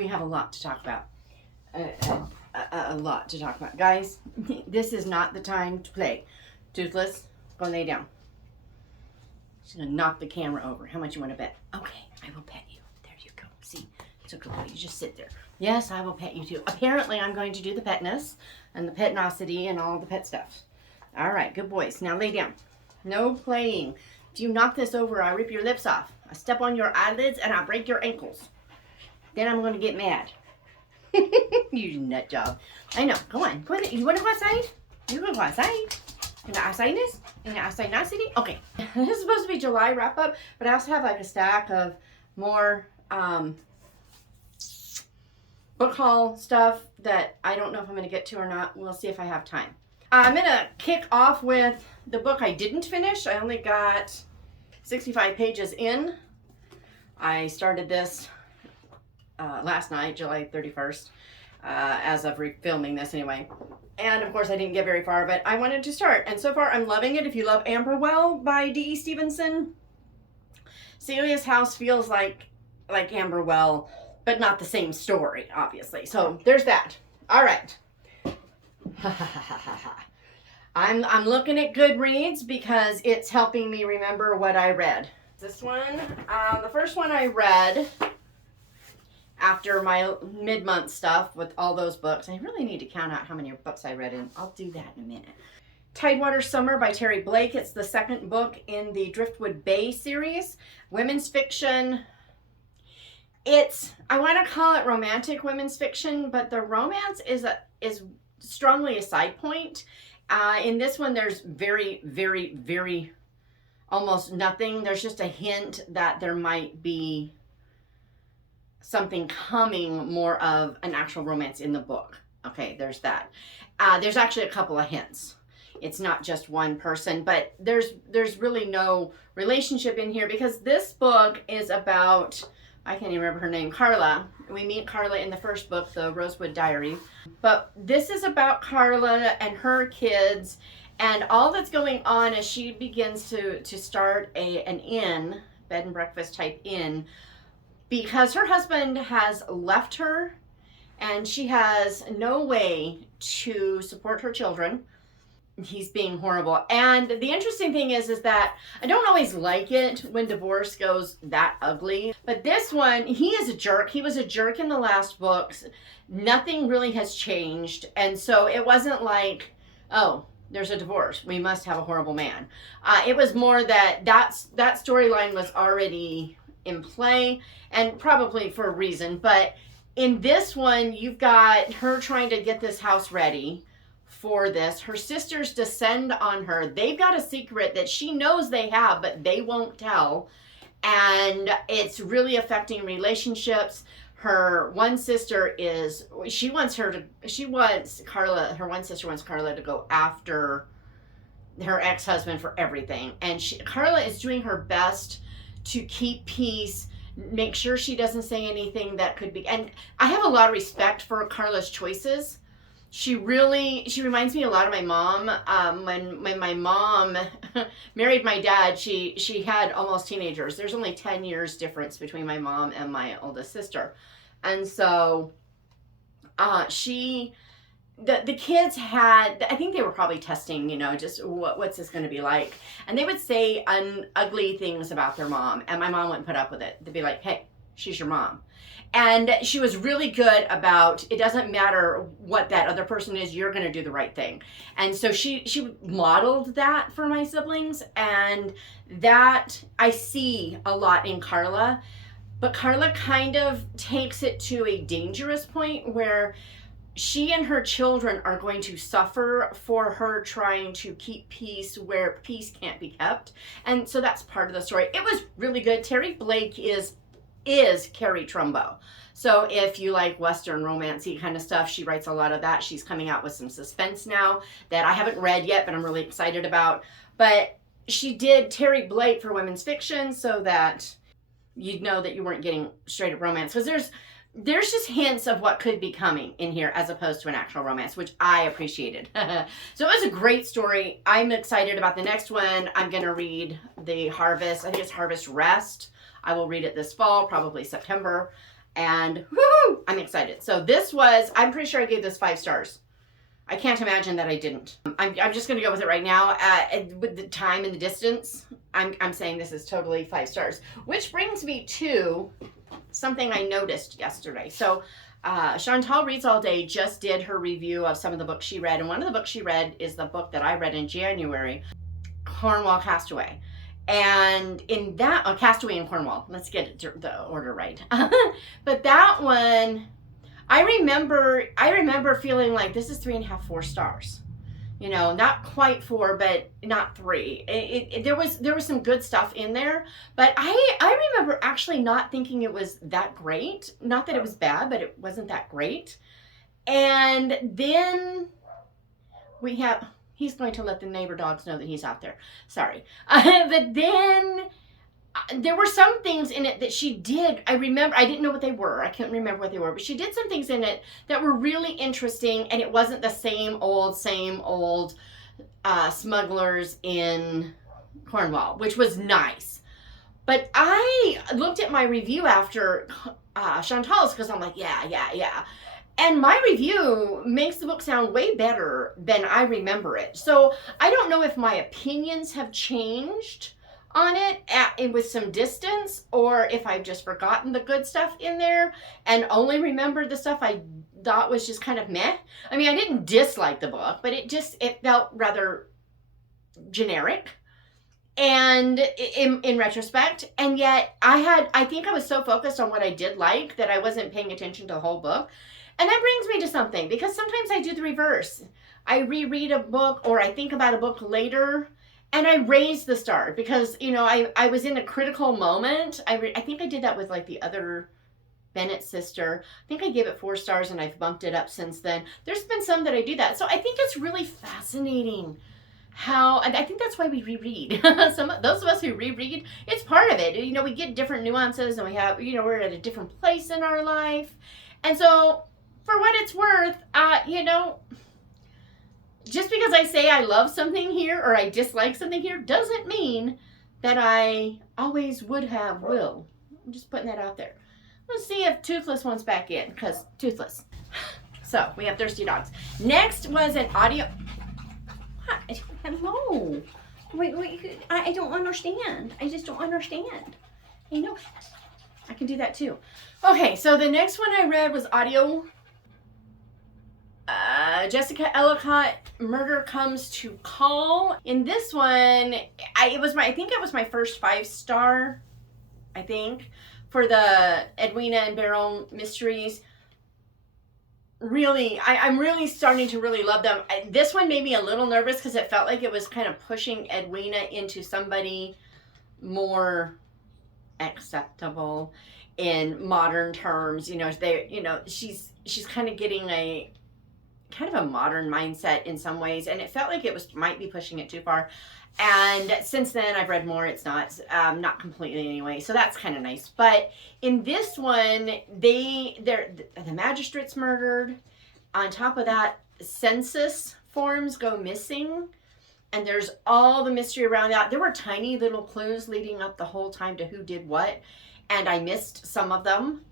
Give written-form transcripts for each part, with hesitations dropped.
we have a lot to talk about. A lot to talk about. Guys, this is not the time to play. Toothless, go lay down. She's going to knock the camera over. How much you want to bet? Okay, I will pet you. There you go. See, it's a good boy. You just sit there. Yes, I will pet you too. Apparently, I'm going to do the petness and the petnosity and all the pet stuff. All right, good boys. Now lay down. No playing. If you knock this over, I rip your lips off. I step on your eyelids and I break your ankles. Then I'm going to get mad. You nut job. I know. Go on. Go on. You want to go outside? You want to go outside? In the outsideness? In the outside-nicety? Okay. This is supposed to be July wrap-up, but I also have like a stack of more book haul stuff that I don't know if I'm going to get to or not. We'll see if I have time. I'm going to kick off with the book I didn't finish. I only got 65 pages in. I started this last night, July 31st, as of filming this anyway. And of course I didn't get very far, but I wanted to start. And so far I'm loving it. If you love Amberwell by D.E. Stevenson, Celia's house feels like Amberwell, but not the same story, obviously. So there's that. All right. I'm looking at Goodreads because it's helping me remember what I read. This one, the first one I read after my mid-month stuff with all those books. I really need to count out how many books I read, and I'll do that in a minute. Tidewater Summer by Terry Blake. It's the second book in the Driftwood Bay series. Women's fiction. I want to call it romantic women's fiction, but the romance is strongly a side point. In this one, there's very, very, very almost nothing. There's just a hint that there might be something coming, more of an actual romance in the book. Okay, there's that. There's actually a couple of hints. It's not just one person, but there's really no relationship in here because this book is about, I can't even remember her name, Carla. We meet Carla in the first book, the Rosewood Diary. But this is about Carla and her kids and all that's going on as she begins to start an inn, bed and breakfast type inn, because her husband has left her and she has no way to support her children. He's being horrible. And the interesting thing is that I don't always like it when divorce goes that ugly. But this one, he is a jerk. He was a jerk in the last books. Nothing really has changed. And so it wasn't like, oh, there's a divorce, we must have a horrible man. It was more that storyline was already in play, and probably for a reason. But in this one, you've got her trying to get this house ready for this. Her sisters descend on her. They've got a secret that she knows they have, but they won't tell. And it's really affecting relationships. Her one sister her one sister wants Carla to go after her ex-husband for everything. And Carla is doing her best to keep peace, make sure she doesn't say anything that could be, and I have a lot of respect for Carla's choices. She reminds me a lot of my mom. When my mom married my dad, she had almost teenagers. There's only 10 years difference between my mom and my oldest sister. And so the kids had, I think they were probably testing, just what's this going to be like. And they would say ugly things about their mom. And my mom wouldn't put up with it. They'd be like, hey, she's your mom. And she was really good about, it doesn't matter what that other person is, you're going to do the right thing. And so she modeled that for my siblings. And that I see a lot in Carla. But Carla kind of takes it to a dangerous point where she and her children are going to suffer for her trying to keep peace where peace can't be kept. And so that's part of the story. It was really good. Terry Blake is Carrie Trumbo. So if you like Western romancy kind of stuff, she writes a lot of that. She's coming out with some suspense now that I haven't read yet, but I'm really excited about. But she did Terry Blake for women's fiction so that you'd know that you weren't getting straight up romance. Because there's just hints of what could be coming in here as opposed to an actual romance, which I appreciated. So it was a great story. I'm excited about the next one. I'm going to read the Harvest. I think it's Harvest Rest. I will read it this fall, probably September. And woohoo, I'm excited. So this was, I'm pretty sure I gave this 5 stars. I can't imagine that I didn't. I'm just going to go with it right now. With the time and the distance, I'm saying this is totally 5 stars. Which brings me to something I noticed yesterday. So Chantal Reads All Day just did her review of some of the books she read. And one of the books she read is the book that I read in January, Cornwall Castaway. And in that, Castaway in Cornwall. Let's get the order right. But that one, I remember feeling like this is 3.5, 4 stars. You know, not quite 4, but not 3. There was some good stuff in there, but I remember actually not thinking it was that great. Not that it was bad, but it wasn't that great. And then we have, he's going to let the neighbor dogs know that he's out there. Sorry. But then there were some things in it that she did. I remember, I didn't know what they were. I couldn't remember what they were, but she did some things in it that were really interesting, and it wasn't the same old smugglers in Cornwall, which was nice. But I looked at my review after Chantal's because I'm like, yeah. And my review makes the book sound way better than I remember it. So I don't know if my opinions have changed on it with some distance, or if I've just forgotten the good stuff in there and only remembered the stuff I thought was just kind of meh. I mean, I didn't dislike the book, but it felt rather generic. And in retrospect, and yet I think I was so focused on what I did like that I wasn't paying attention to the whole book. And that brings me to something, because sometimes I do the reverse. I reread a book, or I think about a book later, and I raise the star because, you know, I was in a critical moment. I think I did that with like the other Bennett sister. I think I gave it 4 stars and I've bumped it up since then. There's been some that I do that. So I think it's really fascinating how, and I think that's why we reread. Those of us who reread, it's part of it. You know, we get different nuances, and we have, you know, we're at a different place in our life. And so for what it's worth, you know, just because I say I love something here or I dislike something here doesn't mean that I always will. I'm just putting that out there. Let's see if Toothless wants back in, because Toothless. So we have Thirsty Dogs. Next was an audio. Hello. Wait, I don't understand. I just don't understand. I know. I can do that too. Okay, so the next one I read was audio. Jessica Ellicott, Murder Comes to Call. In this one, I think it was my first 5 star, I think, for the Edwina and Beryl mysteries. Really, I'm really starting to really love them. This one made me a little nervous because it felt like it was kind of pushing Edwina into somebody more acceptable in modern terms. You know, she's kind of getting a modern mindset in some ways, and it felt like it might be pushing it too far. And since then I've read more. It's not completely anyway, so that's kind of nice. But in this one, the magistrate's murdered. On top of that, census forms go missing, and there's all the mystery around that. There were tiny little clues leading up the whole time to who did what, and I missed some of them.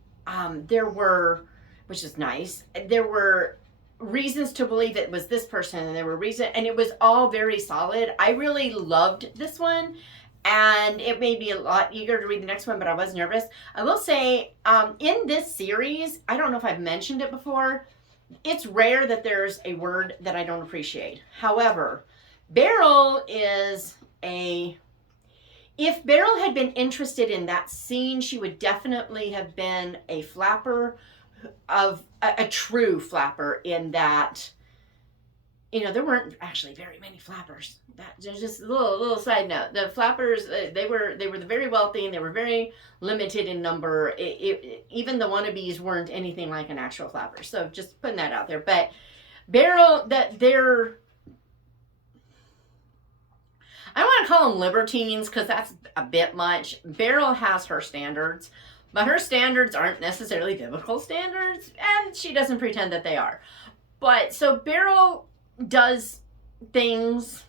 Which is nice. There were reasons to believe it was this person, and there were reasons, and it was all very solid. I really loved this one, and it made me a lot eager to read the next one, but I was nervous. I will say, in this series, I don't know if I've mentioned it before, it's rare that there's a word that I don't appreciate. However, Beryl if Beryl had been interested in that scene, she would definitely have been a flapper, of a true flapper, in that, you know, there weren't actually very many flappers. There's just a little side note. The flappers, they were the very wealthy, and they were very limited in number. Even the wannabes weren't anything like an actual flapper. So just putting that out there. But Beryl, I don't want to call them libertines because that's a bit much. Beryl has her standards. But her standards aren't necessarily biblical standards, and she doesn't pretend that they are. But so Beryl does things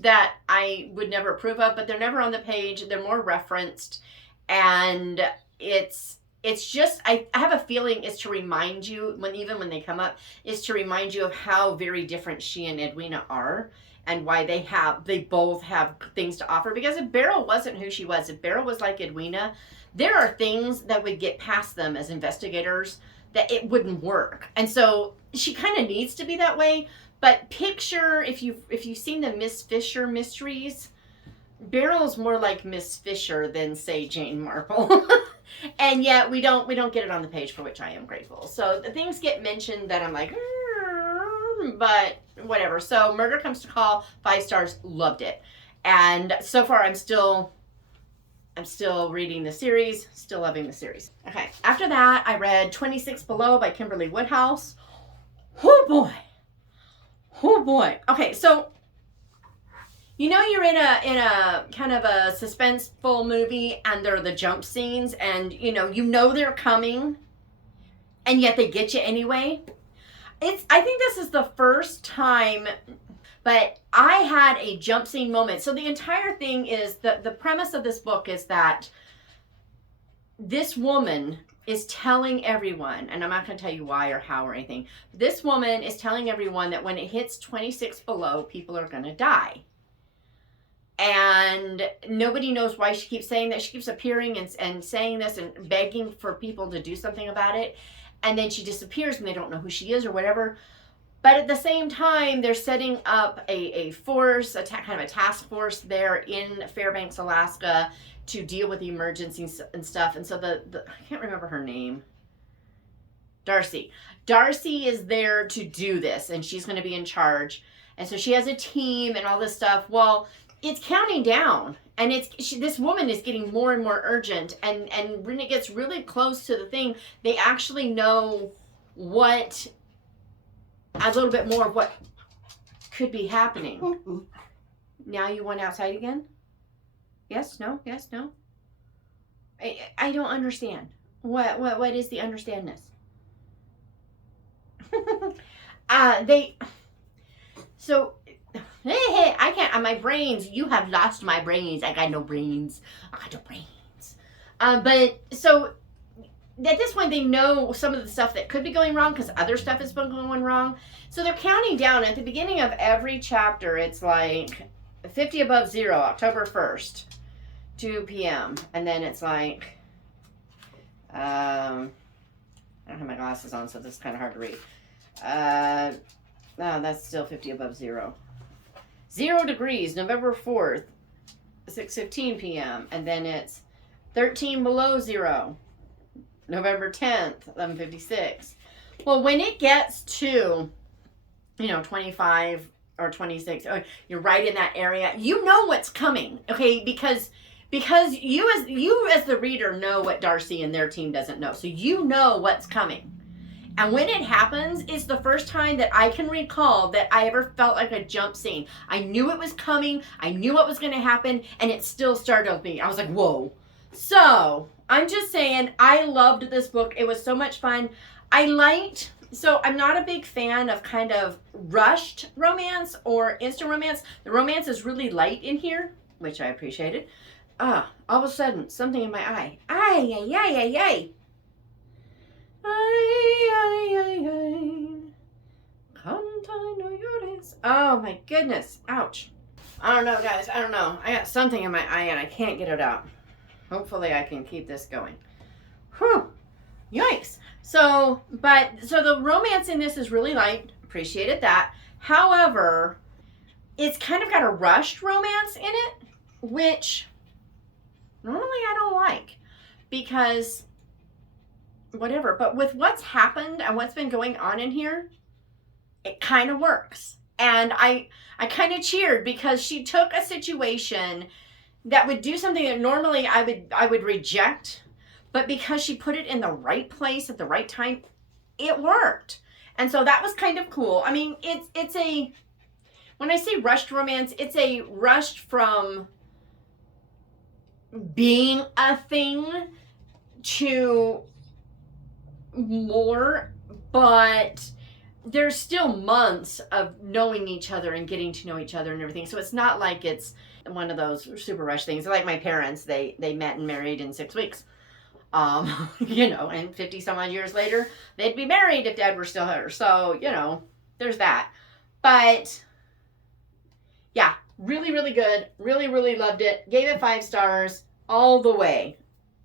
that I would never approve of, but they're never on the page. They're more referenced, and it's it's just, I have a feeling it's to remind you, even when they come up, is to remind you of how very different she and Edwina are, and why they both have things to offer. Because if Beryl wasn't who she was, if Beryl was like Edwina, there are things that would get past them as investigators that it wouldn't work. And so she kind of needs to be that way. But picture, if you've seen the Miss Fisher mysteries, Beryl's more like Miss Fisher than, say, Jane Marple. And yet we don't get it on the page, for which I am grateful. So the things get mentioned that I'm like, but whatever. So Murder Comes to Call, 5 stars, loved it. And so far I'm still reading the series, still loving the series. Okay, after that I read 26 Below by Kimberly Woodhouse. Oh boy. Oh boy. Okay, so you know you're in a kind of a suspenseful movie, and there are the jump scenes, and you know they're coming, and yet they get you anyway. I think this is the first time, but I had a jump scene moment. So the entire thing is, the premise of this book is that this woman is telling everyone, and I'm not going to tell you why or how or anything. This woman is telling everyone that when it hits 26 below, people are going to die. And nobody knows why she keeps saying that. She keeps appearing and saying this and begging for people to do something about it. And then she disappears and they don't know who she is or whatever. But at the same time, they're setting up a force, kind of a task force there in Fairbanks, Alaska, to deal with the emergencies and stuff. And so I can't remember her name. Darcy is there to do this, and she's going to be in charge. And so she has a team and all this stuff. Well, it's counting down, and this woman is getting more and more urgent, and when it gets really close to the thing, they actually know a little bit more of what could be happening. Now you want outside again? Yes, no, yes, no. I don't understand. What is the understandness? Hey, I can't, my brains, you have lost my brains. I got no brains. But so at this point, they know some of the stuff that could be going wrong because other stuff has been going wrong. So they're counting down. At the beginning of every chapter, it's like 50 above zero, October 1st, 2 p.m. And then it's like, I don't have my glasses on, so this is kind of hard to read. No, that's still 50 above zero. 0 degrees, November 4th, 6:15 p.m. And then it's 13 below zero, November 10th, 11:56. Well, when it gets to, 25 or 26, you're right in that area, you know what's coming, okay? Because you as the reader know what Darcy and their team doesn't know. So you know what's coming. And when it happens, it's the first time that I can recall that I ever felt like a jump scene. I knew it was coming. I knew what was going to happen, and it still startled me. I was like, whoa. So I'm just saying, I loved this book. It was so much fun. So I'm not a big fan of kind of rushed romance or instant romance. The romance is really light in here, which I appreciated. All of a sudden, something in my eye. Ay, ay, ay, ay, ay. Ay, ay, ay, ay. Oh my goodness. Ouch. I don't know, guys. I don't know. I got something in my eye and I can't get it out. Hopefully I can keep this going. Whew. Yikes. So the romance in this is really light. Appreciated that. However, it's kind of got a rushed romance in it, which normally I don't like, because whatever. But with what's happened and what's been going on in here, it kind of works. And I kind of cheered, because she took a situation that would do something that normally I would reject, but because she put it in the right place at the right time, it worked. And so that was kind of cool. I mean, when I say rushed romance, it's a rushed from being a thing to more, but there's still months of knowing each other and getting to know each other and everything. So it's not like it's one of those super rush things. Like my parents, they met and married in 6 weeks. You know, and 50 some odd years later, they'd be married if Dad were still here. So, you know, there's that. But yeah, really, really good. Really, really loved it. Gave it 5 stars all the way.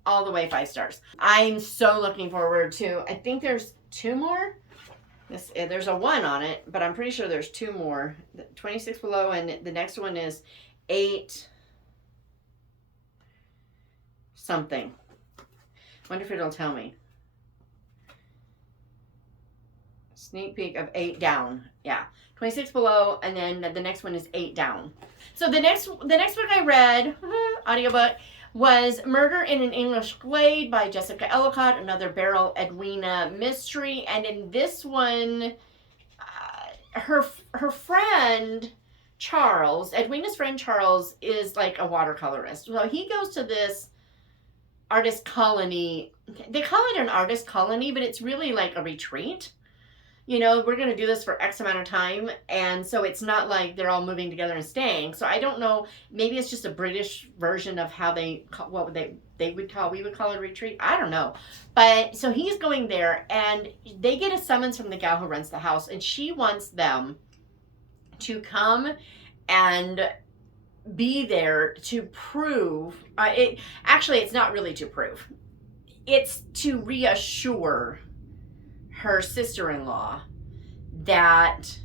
All the way 5 stars. I'm so looking forward to, I think there's 2 more. There's a 1 on it, but I'm pretty sure there's 2 more. 26 Below, and the next one is 8 something. Wonder if it'll tell me. Sneak peek of 8 Down. Yeah. 26 Below, and then the next one is 8 Down. So the next book I read, audiobook, was Murder in an English Glade by Jessica Ellicott, another Beryl Edwina mystery. And in this one, her friend Charles, Edwina's friend Charles, is like a watercolorist. So he goes to this artist colony. They call it an artist colony, but it's really like a retreat. You know, we're going to do this for X amount of time. And so it's not like they're all moving together and staying. So I don't know. Maybe it's just a British version of how we would call it a retreat. I don't know. But so he's going there, and they get a summons from the gal who runs the house, and she wants them to come and be there to prove. It's not really to prove. It's to reassure her sister-in-law that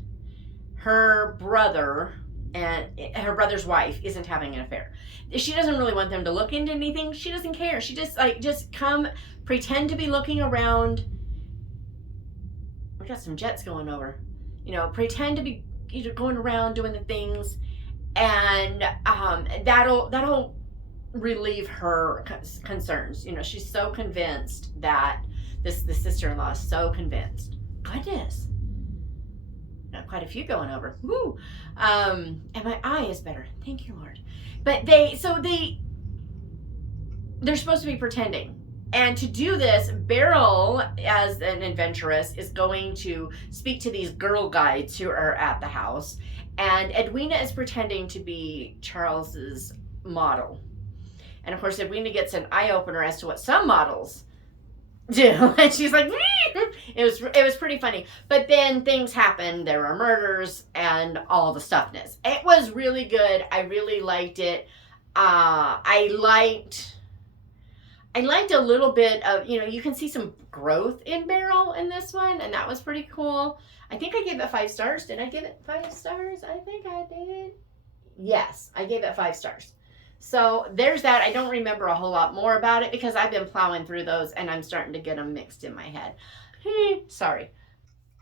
her brother and her brother's wife isn't having an affair. She doesn't really want them to look into anything. She doesn't care. She just come, pretend to be looking around. We got some jets going over. You know, pretend to be going around doing the things, and that'll relieve her concerns. You know, she's so convinced that the sister-in-law is so convinced. Goodness. Got quite a few going over. Woo. And my eye is better. Thank you, Lord. But they're supposed to be pretending. And to do this, Beryl, as an adventuress, is going to speak to these girl guides who are at the house. And Edwina is pretending to be Charles's model. And of course, Edwina gets an eye-opener as to what some models do, and she's like, it was pretty funny. But then things happen. There are murders and all the stuffness. It was really good. I really liked it. I liked a little bit of, you know, you can see some growth in Beryl in this one, and that was pretty cool. I think I gave it 5 stars. Did I give it 5 stars? I think I did. Yes, I gave it 5 stars. So there's that. I don't remember a whole lot more about it because I've been plowing through those and I'm starting to get them mixed in my head. Sorry.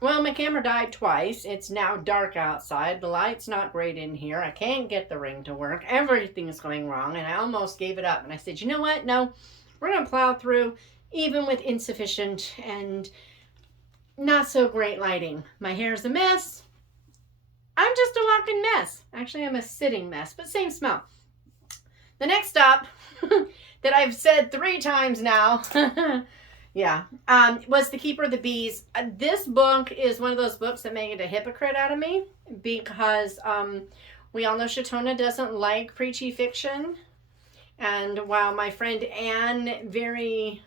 Well, my camera died twice. It's now dark outside. The light's not great in here. I can't get the ring to work. Everything is going wrong, and I almost gave it up. And I said, you know what? No, we're going to plow through even with insufficient and not so great lighting. My hair's a mess. I'm just a walking mess. Actually, I'm a sitting mess, but same smell. The next stop that I've said 3 times now, yeah, was The Keeper of the Bees. This book is one of those books that make it a hypocrite out of me because we all know Shatona doesn't like preachy fiction. And while my friend Anne very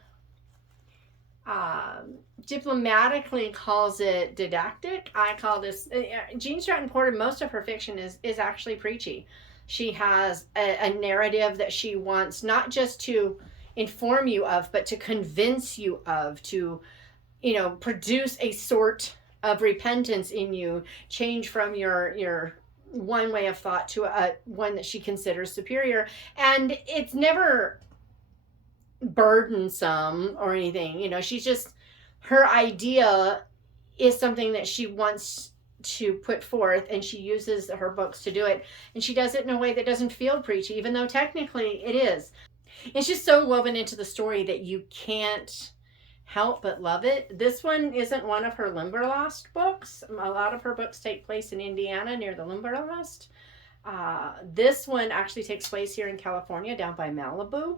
diplomatically calls it didactic, I call this, Jean Stratton Porter, most of her fiction is actually preachy. She has a narrative that she wants not just to inform you of, but to convince you of, to, you know, produce a sort of repentance in you, change from your one way of thought to one that she considers superior. And it's never burdensome or anything. You know, she's just, her idea is something that she wants to put forth, and she uses her books to do it, and she does it in a way that doesn't feel preachy, even though technically it is. It's just so woven into the story that you can't help but love it. This one isn't one of her Limberlost books. A lot of her books take place in Indiana near the Limberlost. This one actually takes place here in California, down by Malibu.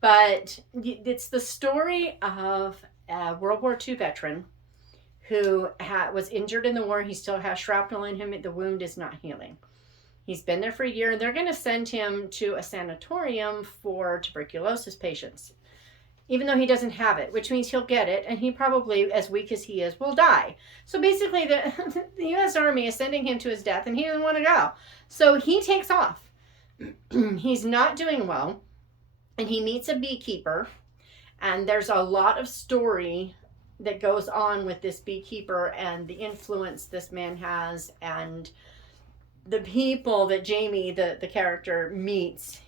But it's the story of a World War II veteran who was injured in the war. He still has shrapnel in him. The wound is not healing. He's been there for a year, and they're going to send him to a sanatorium for tuberculosis patients. even though he doesn't have it, which means he'll get it, and he probably, as weak as he is, will die. So basically, the U.S. Army is sending him to his death, and he doesn't want to go. So he takes off. He's not doing well, and he meets a beekeeper, and there's a lot of story that goes on with this beekeeper and the influence this man has, and the people that Jamie, the character, meets,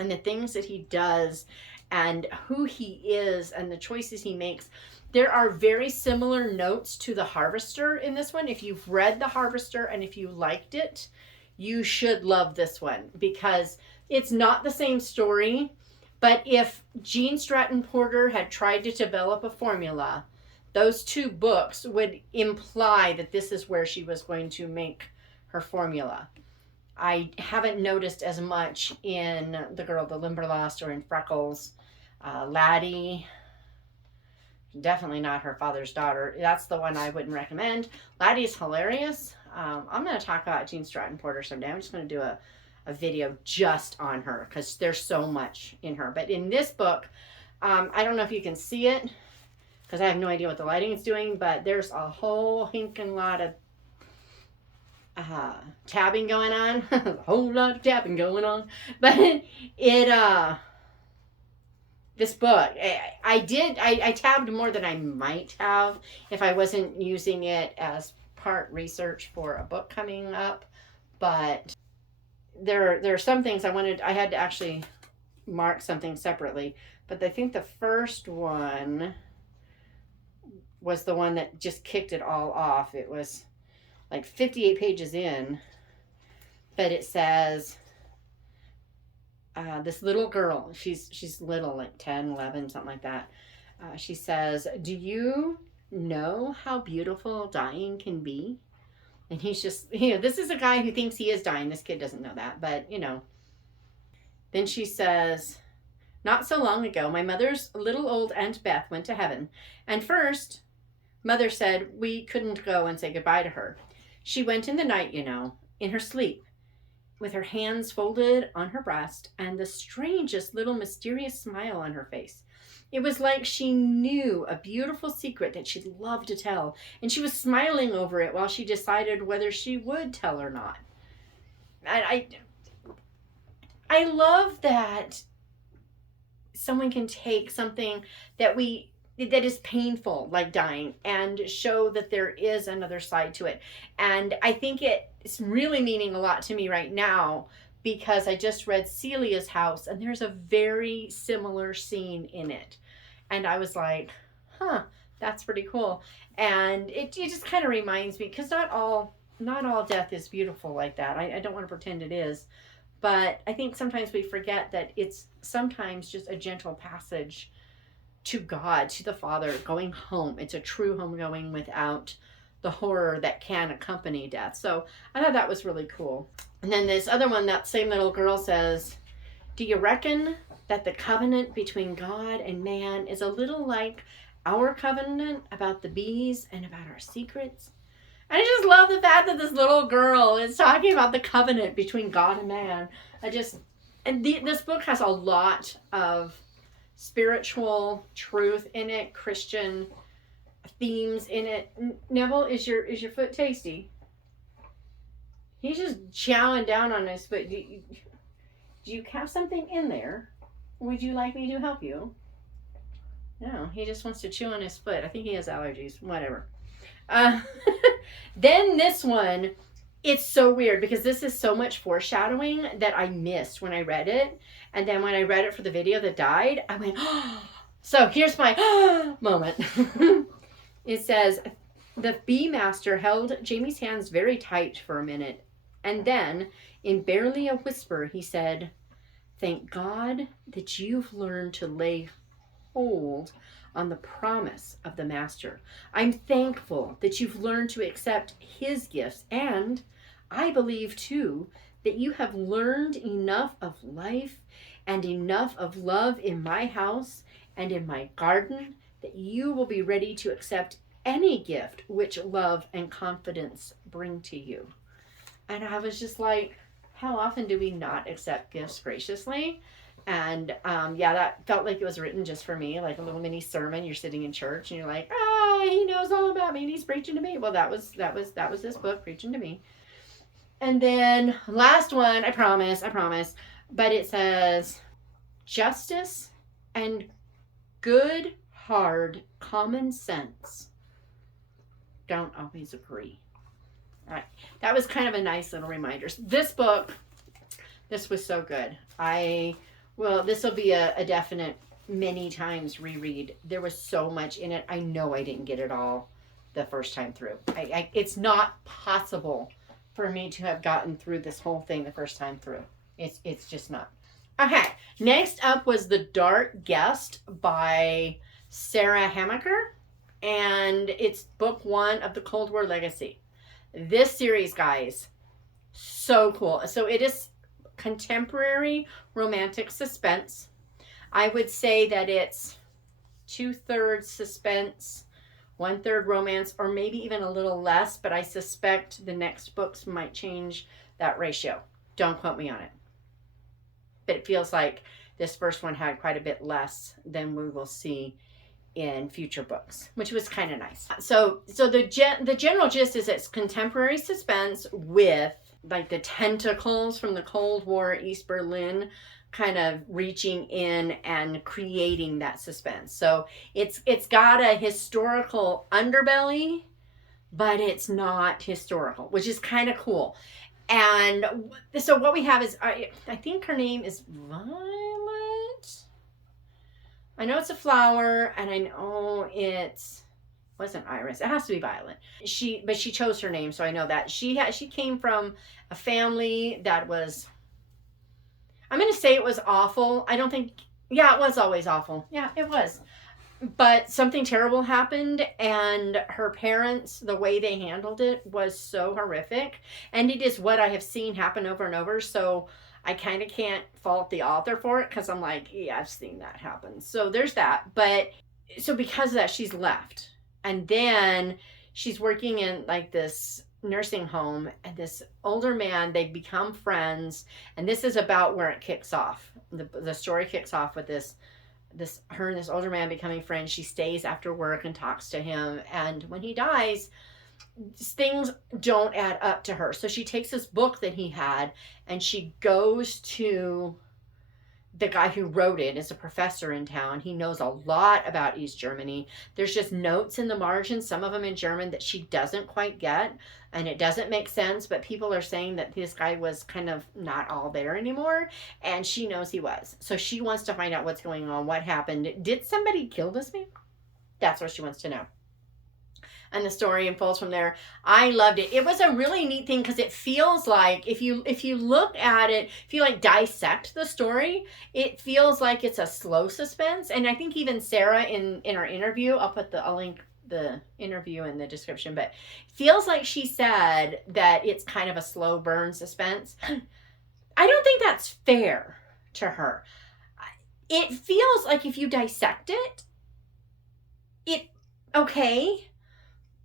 and the things that he does, and who he is, and the choices he makes. There are very similar notes to The Harvester in this one. If you've read The Harvester and if you liked it, you should love this one, because it's not the same story. But if Jean Stratton Porter had tried to develop a formula, those two books would imply that this is where she was going to make her formula. I haven't noticed as much in The Girl of the Limberlost or in Freckles. Laddie, definitely not her father's daughter. That's the one I wouldn't recommend. Laddie is hilarious. I'm going to talk about Jean Stratton Porter someday. I'm just going to do a video just on her because there's so much in her. But in this book, I don't know if you can see it because I have no idea what the lighting is doing, but there's a whole hinkin' lot of tabbing going on. A whole lot of tabbing going on. But this book, I tabbed more than I might have if I wasn't using it as part research for a book coming up. But there are some things I had to actually mark something separately. But I think the first one was the one that just kicked it all off. It was like 58 pages in, but it says, this little girl, she's little, like 10, 11, something like that. She says, do you know how beautiful dying can be? And he's just, this is a guy who thinks he is dying. This kid doesn't know that, but Then she says, not so long ago, my mother's little old Aunt Beth went to heaven. And first, Mother said we couldn't go and say goodbye to her. She went in the night, in her sleep, with her hands folded on her breast and the strangest little mysterious smile on her face. It was like she knew a beautiful secret that she'd love to tell, and she was smiling over it while she decided whether she would tell or not. I love that someone can take something that is painful, like dying, and show that there is another side to it. And I think it's really meaning a lot to me right now because I just read Celia's House, and there's a very similar scene in it. And I was like, that's pretty cool. And it just kind of reminds me, because not all death is beautiful like that. I don't want to pretend it is. But I think sometimes we forget that it's sometimes just a gentle passage to God, to the Father, going home. It's a true homegoing without the horror that can accompany death. So I thought that was really cool. And then this other one, that same little girl says, do you reckon that the covenant between God and man is a little like our covenant about the bees and about our secrets? And I just love the fact that this little girl is talking about the covenant between God and man. This book has a lot of spiritual truth in it, Christian themes in it. Neville, is your foot tasty? He's just chowing down on his foot. Do you have something in there? Would you like me to help you? No, he just wants to chew on his foot. I think he has allergies. Whatever. Then this one, it's so weird because this is so much foreshadowing that I missed when I read it. And then when I read it for the video that died, I went, oh. So here's my moment. It says, the bee master held Jamie's hands very tight for a minute. And then, in barely a whisper, he said, thank God that you've learned to lay hold on the promise of the master. I'm thankful that you've learned to accept his gifts. And I believe, too, that you have learned enough of life and enough of love in my house and in my garden that you will be ready to accept any gift which love and confidence bring to you. And I was just like, how often do we not accept gifts graciously? And yeah, that felt like it was written just for me, like a little mini sermon. You're sitting in church and you're like, ah, he knows all about me and he's preaching to me. Well, that was this book preaching to me. And then last one, I promise, but it says justice and good hard common sense don't always agree. All right, that was kind of a nice little reminder. This book, this was so good. This will be a definite many times reread. There was so much in it. I know I didn't get it all the first time through. It's not possible for me to have gotten through this whole thing the first time through. It's just not. Okay, next up was The Dark Guest by Sarah Hamaker, and it's book 1 of the Cold War Legacy. This series, guys, so cool. So it is contemporary romantic suspense. I would say that it's 2/3 suspense, 1/3 romance, or maybe even a little less, but I suspect the next books might change that ratio. Don't quote me on it. But it feels like this first one had quite a bit less than we will see in future books, which was kind of nice. So the general gist is it's contemporary suspense with like the tentacles from the Cold War, East Berlin, kind of reaching in and creating that suspense. So it's got a historical underbelly, but it's not historical, which is kind of cool. And so what we have is, I think her name is Violet. I know it's a flower, and I know it wasn't Iris. It has to be Violet. But she chose her name, so I know that. She came from a family that was, I'm going to say it was awful. I don't think, yeah, it was always awful. Yeah, it was. But something terrible happened, and her parents, the way they handled it was so horrific. And it is what I have seen happen over and over. So I kind of can't fault the author for it, because I'm like, yeah, I've seen that happen. So there's that. But so because of that, she's left. And then she's working in like this nursing home, and this older man, they become friends. And this is about where it kicks off. The story kicks off with her and this older man becoming friends. She stays after work and talks to him, and when he dies, things don't add up to her. So she takes this book that he had, and she goes to the guy who wrote it. Is a professor in town. He knows a lot about East Germany. There's just notes in the margin, some of them in German, that she doesn't quite get, and it doesn't make sense, but people are saying that this guy was kind of not all there anymore, and she knows he was. So she wants to find out what's going on, what happened. Did somebody kill this man? That's what she wants to know. And the story unfolds from there. I loved it. It was a really neat thing, because it feels like, if you look at it, if you like dissect the story, it feels like it's a slow suspense. And I think even Sarah in our interview, I'll link the interview in the description, but it feels like she said that it's kind of a slow burn suspense. I don't think that's fair to her. It feels like if you dissect it, okay.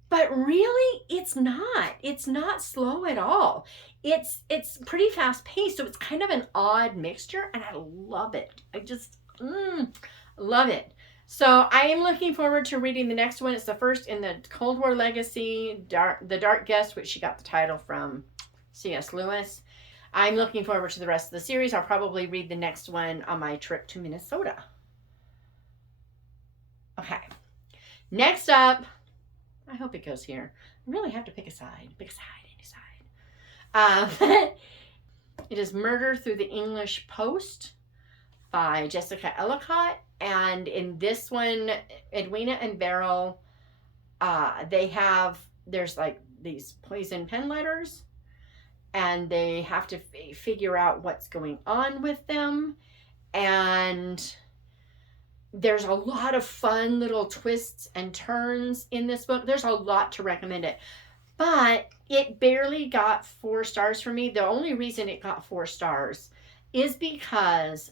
But really, it's not. It's not slow at all. It's pretty fast paced, so it's kind of an odd mixture, and I love it. I just love it. So I am looking forward to reading the next one. It's the first in the Cold War Legacy, The Dark Guest, which she got the title from C.S. Lewis. I'm looking forward to the rest of the series. I'll probably read the next one on my trip to Minnesota. Okay. Next up, I hope it goes here. I really have to pick a side. It is Murder Through the English Post by Jessica Ellicott. And in this one, Edwina and Beryl, there's like these poison pen letters, and they have to figure out what's going on with them. And there's a lot of fun little twists and turns in this book. There's a lot to recommend it. But it barely got 4 stars for me. The only reason it got 4 stars is because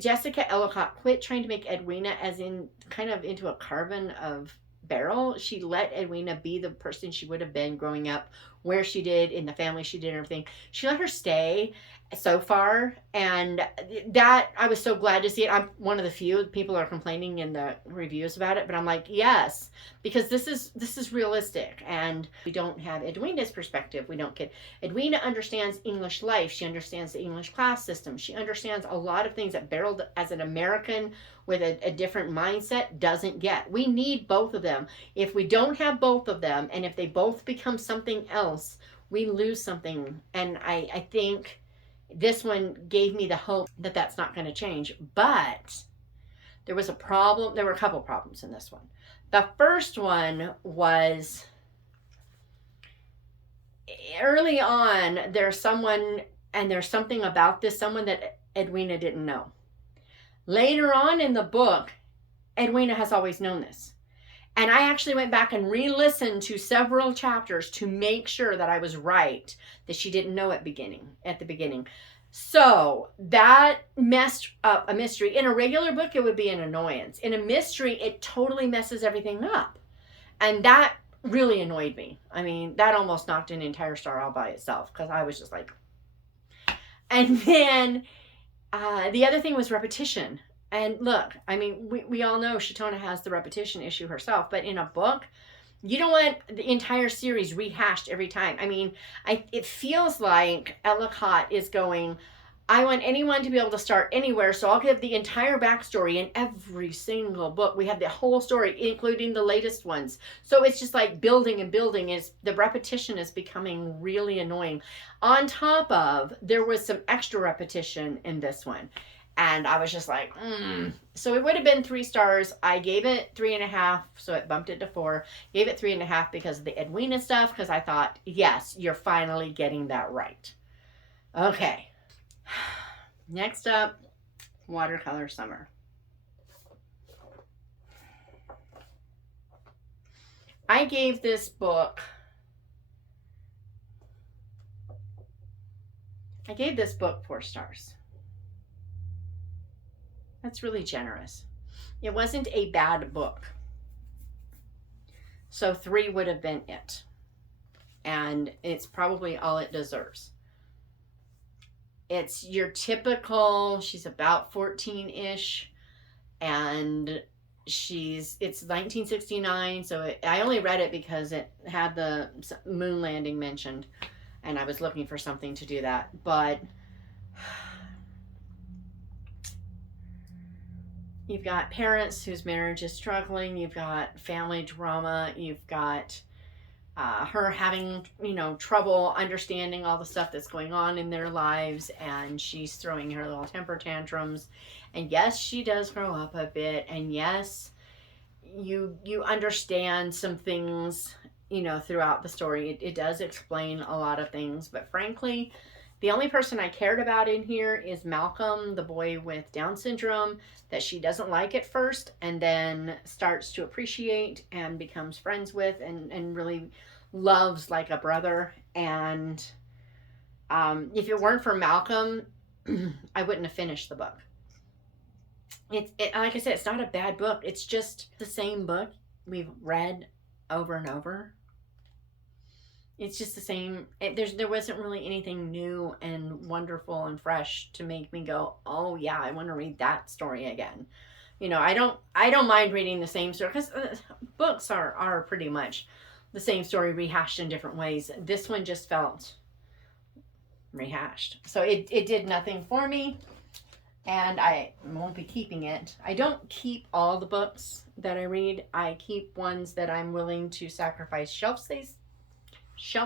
Jessica Ellicott quit trying to make Edwina as in kind of into a carbon of Beryl. She let Edwina be the person she would have been growing up, where she did, in the family she did, and everything. She let her stay. so far, and that I was so glad to see it. I'm one of the few people are complaining in the reviews about it, but I'm like, yes, because this is realistic, and we don't have Edwina's perspective. We don't get Edwina understands English life. She understands the English class system. She understands a lot of things that Beryl, as an American with a different mindset, doesn't get. We need both of them. If we don't have both of them, and if they both become something else, we lose something. And I think this one gave me the hope that that's not going to change. But there was a problem. There were a couple problems in this one. The first one was early on, there's someone, and there's something about this someone that Edwina didn't know. Later on in the book, Edwina has always known this. And I actually went back and re-listened to several chapters to make sure that I was right, that she didn't know at the beginning. So that messed up a mystery. In a regular book, it would be an annoyance. In a mystery, it totally messes everything up. And that really annoyed me. I mean, that almost knocked an entire star all by itself, because I was just like... And then the other thing was repetition. And look, I mean, we all know Shatona has the repetition issue herself, but in a book, you don't want the entire series rehashed every time. I mean, it feels like Ellicott is going, I want anyone to be able to start anywhere, so I'll give the entire backstory in every single book. We have the whole story, including the latest ones. So it's just like building and building. The repetition is becoming really annoying. On top of, there was some extra repetition in this one. And I was just like, So it would have been 3 stars. I gave it 3.5, so it bumped it to 4. Gave it 3.5 because of the Edwina stuff, because I thought, yes, you're finally getting that right. Okay. Next up, Watercolor Summer. I gave this book 4 stars. That's really generous. It wasn't a bad book. So 3 would have been it. And it's probably all it deserves. It's your typical, she's about 14-ish, and it's 1969, so I only read it because it had the moon landing mentioned, and I was looking for something to do that. But you've got parents whose marriage is struggling, you've got family drama, you've got her having, trouble understanding all the stuff that's going on in their lives, and she's throwing her little temper tantrums. And yes, she does grow up a bit, and yes, you understand some things, throughout the story. It does explain a lot of things, but frankly, the only person I cared about in here is Malcolm, the boy with Down syndrome, that she doesn't like at first, and then starts to appreciate and becomes friends with, and really loves like a brother. And if it weren't for Malcolm, I wouldn't have finished the book. Like I said, it's not a bad book. It's just the same book we've read over and over. It's just the same. There wasn't really anything new and wonderful and fresh to make me go, oh yeah, I want to read that story again. I don't mind reading the same story, because books are pretty much the same story rehashed in different ways. This one just felt rehashed, so it did nothing for me, and I won't be keeping it. I don't keep all the books that I read. I keep ones that I'm willing to sacrifice shelf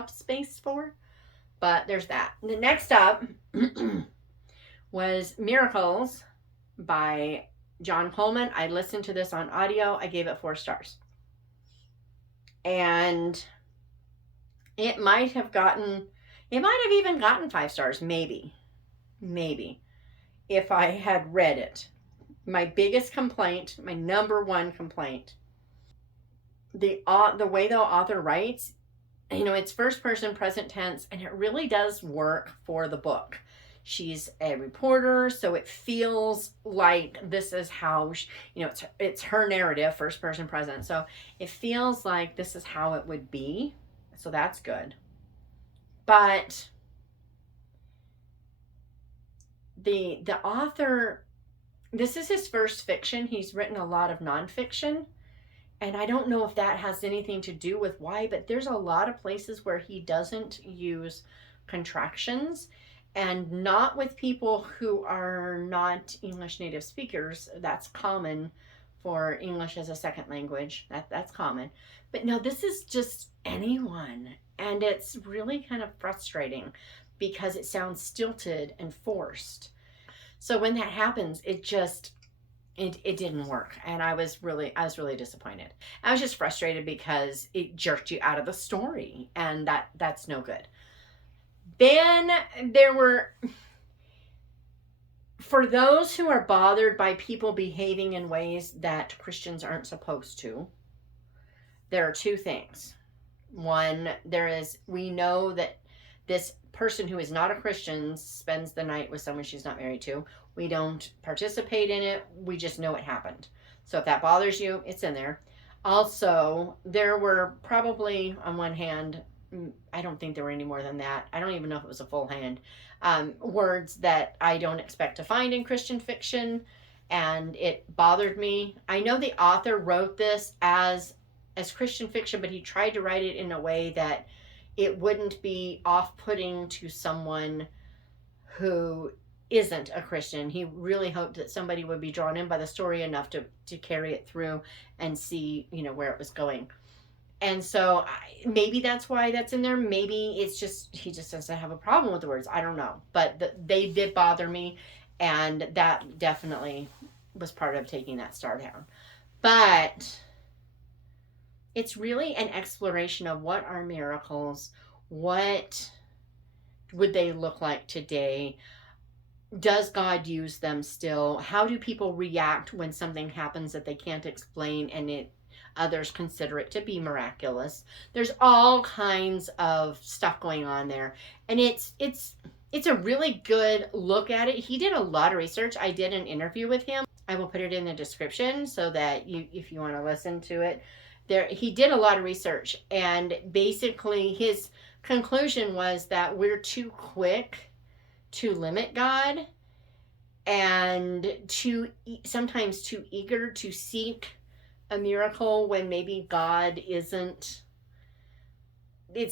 space for. But there's that. The next up was Miracles by John Coleman. I listened to this on audio. I gave it 4 stars. And it might have even gotten 5 stars, maybe, if I had read it. My biggest complaint, my number 1 complaint, the way the author writes, it's first person present tense, and it really does work for the book. She's a reporter, so it feels like this is how it's her narrative, first person present, so it feels like this is how it would be, so that's good. But the author, this is his first fiction. He's written a lot of nonfiction. And I don't know if that has anything to do with why, but there's a lot of places where he doesn't use contractions, and not with people who are not English native speakers. That's common for English as a second language. That's common. But no, this is just anyone. And it's really kind of frustrating because it sounds stilted and forced. So when that happens, it didn't work, and I was really disappointed. I was just frustrated because it jerked you out of the story, and that's no good. Then there were, for those who are bothered by people behaving in ways that Christians aren't supposed to, there are two things. One, we know that this person who is not a Christian spends the night with someone she's not married to. We don't participate in it. We just know it happened. So if that bothers you, it's in there. Also, there were probably, on one hand, I don't think there were any more than that. I don't even know if it was a full hand. Words that I don't expect to find in Christian fiction, and it bothered me. I know the author wrote this as Christian fiction, but he tried to write it in a way that it wouldn't be off-putting to someone who isn't a Christian. He really hoped that somebody would be drawn in by the story enough to carry it through and see, where it was going. And so maybe that's why that's in there. Maybe it's just, he just doesn't have a problem with the words. I don't know. But they did bother me, and that definitely was part of taking that star down. But it's really an exploration of what are miracles, what would they look like today, does God use them still, how do people react when something happens that they can't explain and others consider it to be miraculous. There's all kinds of stuff going on there, and it's a really good look at it. He did a lot of research. I did an interview with him. I will put it in the description so that if you want to listen to it. He did a lot of research, and basically his conclusion was that we're too quick to limit God, and sometimes too eager to seek a miracle when maybe God it's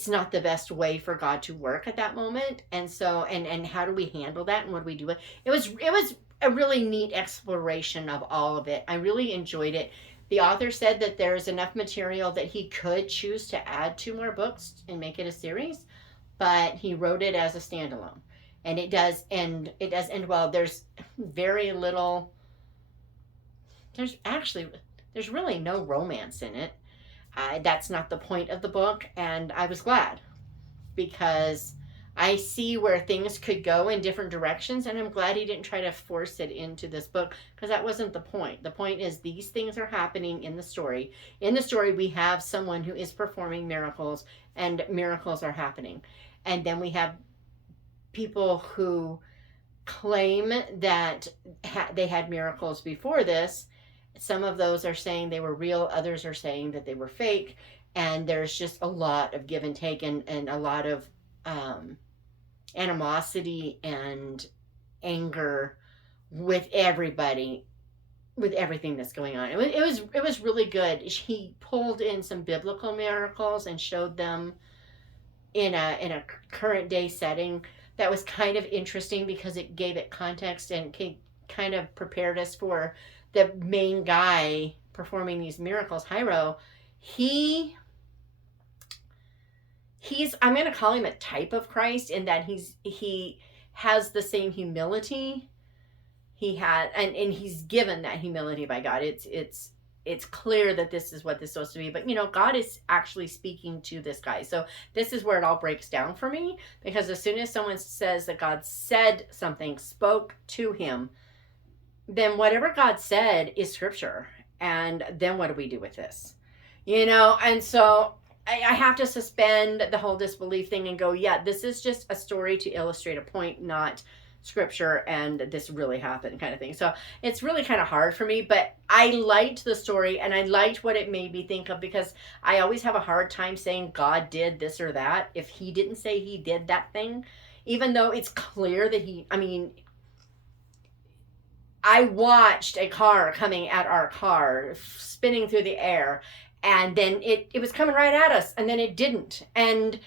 not the best way for God to work at that moment. And so, and how do we handle that, and what do we do with it? It was a really neat exploration of all of it. I really enjoyed it. The author said that there's enough material that he could choose to add 2 more books and make it a series, but he wrote it as a standalone. And it does end well. There's very little, there's really no romance in it. That's not the point of the book, and I was glad, because I see where things could go in different directions, and I'm glad he didn't try to force it into this book, because that wasn't the point. The point is these things are happening in the story. In the story, we have someone who is performing miracles, and miracles are happening. And then we have people who claim that they had miracles before this. Some of those are saying they were real, others are saying that they were fake, and there's just a lot of give and take, and a lot of animosity and anger with everybody, with everything that's going on. It was really good. He pulled in some biblical miracles and showed them in a current day setting. That was kind of interesting because it gave it context and kind of prepared us for the main guy performing these miracles, Hyro. He's I'm going to call him a type of Christ, in that he has the same humility he had, and he's given that humility by God. It's clear that this is what this is supposed to be, but God is actually speaking to this guy. So this is where it all breaks down for me, because as soon as someone says that God said something, spoke to him, then whatever God said is scripture. And then what do we do with this? And so I have to suspend the whole disbelief thing and go, yeah, this is just a story to illustrate a point, not scripture, and this really happened kind of thing. So it's really kind of hard for me, but I liked the story, and I liked what it made me think of, because I always have a hard time saying God did this or that if he didn't say he did that thing, even though it's clear that I watched a car coming at our car, spinning through the air, and then it was coming right at us, and then it didn't. And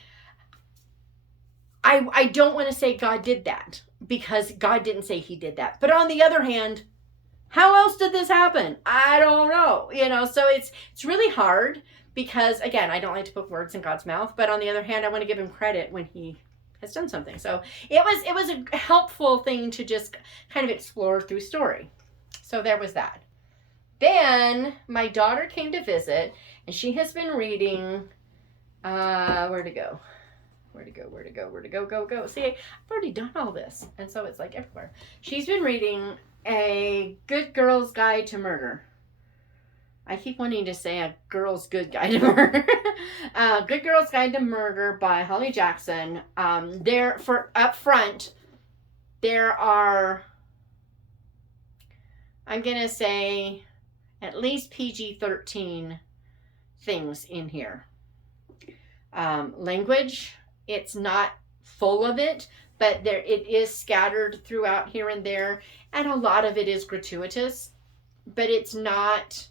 I don't want to say God did that, because God didn't say he did that. But on the other hand, how else did this happen? I don't know. So it's really hard, because again, I don't like to put words in God's mouth, but on the other hand, I want to give him credit when he has done something. So it was a helpful thing to just kind of explore through story. So there was that. Then my daughter came to visit, and she has been reading, where to go? Go. See, I've already done all this. And so it's like everywhere. She's been reading A Good Girl's Guide to Murder. I keep wanting to say A Girl's Good Guide to Murder. Good Girl's Guide to Murder by Holly Jackson. Up front, there are, I'm going to say, at least PG-13 things in here. Language, it's not full of it, but it is scattered throughout here and there, and a lot of it is gratuitous, but it's not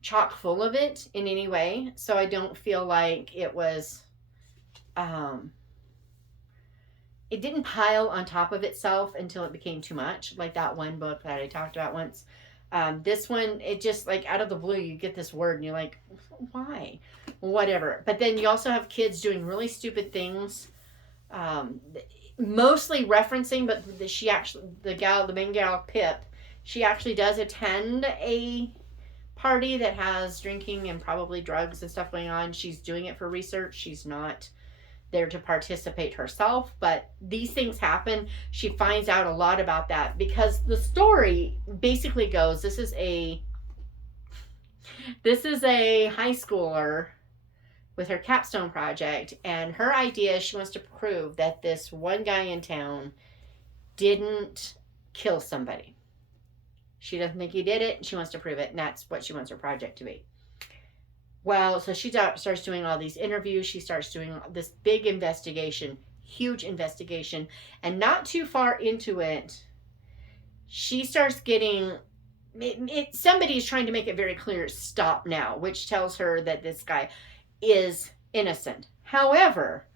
chock full of it in any way. So I don't feel like it was, it didn't pile on top of itself until it became too much, like that one book that I talked about once. This one, it just, like, out of the blue, you get this word and you're like, why? Whatever. But then you also have kids doing really stupid things, mostly referencing, but the main gal, Pip, she actually does attend a party that has drinking and probably drugs and stuff going on. She's doing it for research. She's not there to participate herself, but these things happen. She finds out a lot about that, because the story basically goes, this is a high schooler with her capstone project, and her idea is she wants to prove that this one guy in town didn't kill somebody. She doesn't think he did it, and she wants to prove it, and that's what she wants her project to be. Well, so she starts doing all these interviews. She starts doing this big investigation, huge investigation. And not too far into it, she starts getting, somebody's trying to make it very clear, stop now, which tells her that this guy is innocent. However,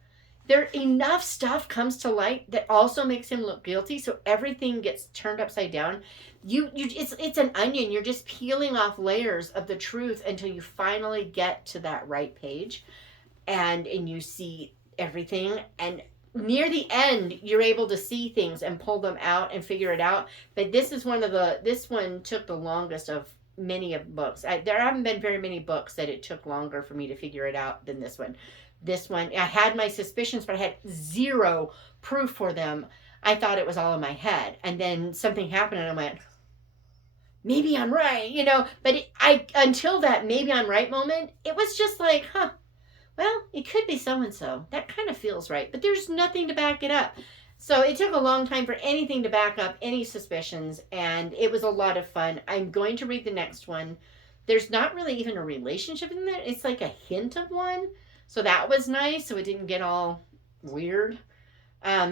enough stuff comes to light that also makes him look guilty, so everything gets turned upside down. It's an onion. You're just peeling off layers of the truth until you finally get to that right page, and you see everything. And near the end, you're able to see things and pull them out and figure it out. But this one took the longest of many of books. There haven't been very many books that it took longer for me to figure it out than this one. This one, I had my suspicions, but I had zero proof for them. I thought it was all in my head. And then something happened and I went, maybe I'm right, But until that maybe I'm right moment, it was just like, well, it could be so-and-so. That kind of feels right. But there's nothing to back it up. So it took a long time for anything to back up any suspicions. And it was a lot of fun. I'm going to read the next one. There's not really even a relationship in there. It's like a hint of one. So that was nice. So it didn't get all weird.